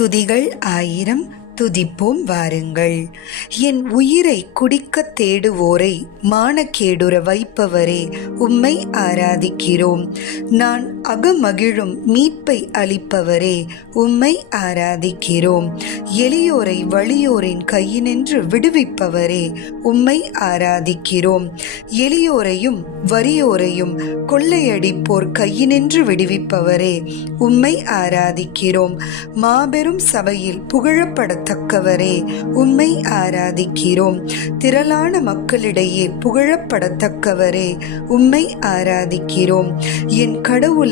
துதிகள் ஆயிரம் துதிப்போம் வாருங்கள். என் உயிரை குடிக்கத் தேடுவோரை மானக்கேடுற வைப்பவரே உம்மை ஆராதிக்கிறோம். நான் அகமகிழும் மீட்பை அளிப்பவரே உம்மை ஆராதிக்கிறோம். எளியோரை வலியோரின் கையினின்று விடுவிப்பவரே உம்மை ஆராதிக்கிறோம். எளியோரையும் வறியோரையும் கொள்ளையடிப்போர் கையினின்று விடுவிப்பவரே உம்மை ஆராதிக்கிறோம். மாபெரும் சபையில் புகழப்படத்தக்கவரே உம்மை ஆராதிக்கிறோம். திரளான மக்களிடையே புகழப்படத்தக்கவரே உம்மை ஆராதிக்கிறோம். என்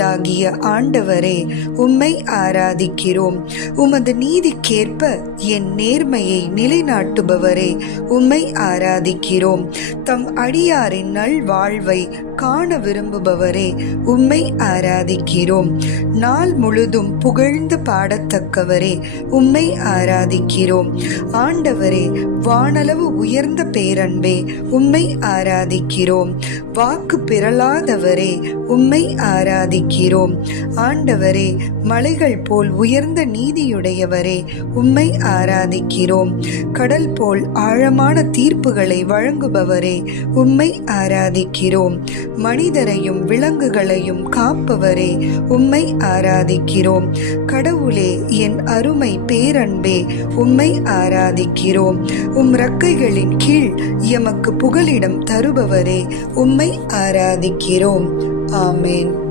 கடவுளாகிய ஆண்டவரே உம்மை ஆராதிக்கிறோம். உமது நீதிக்கேற்ப என் நேர்மையை நிலைநாட்டுபவரே உம்மை ஆராதிக்கிறோம். தம் அடியாரின் நல்வாழ்வை காண விரும்புபவரே உம்மை ஆராதிக்கிறோம். நாள் முழுதும் புகழ்ந்து பாடத்தக்கவரே உம்மை ஆராதிக்கிறோம். ஆண்டவரே வானளவு உயர்ந்த பேரன்பே உம்மை ஆராதிக்கிறோம். வாக்கு பிறளாதவரே உம்மை ஆராதிக்கிறோம். ஆண்டவரே மலைகள் போல் உயர்ந்த நீதியுடையவரே உம்மை ஆராதிக்கிறோம். கடல் போல் ஆழமான தீர்ப்புகளை வழங்குபவரே உம்மை ஆராதிக்கிறோம். மனிதரையும் விலங்குகளையும் காப்பவரே உம்மை ஆராதிக்கிறோம். கடவுளே என் அருமை பேரன்பே உம்மை ஆராதிக்கிறோம். உம் ரக்கைகளின் கீழ் எமக்கு புகலிடம் தருபவரே. உம்மை ஆராதிக்கிறோம். ஆமேன்.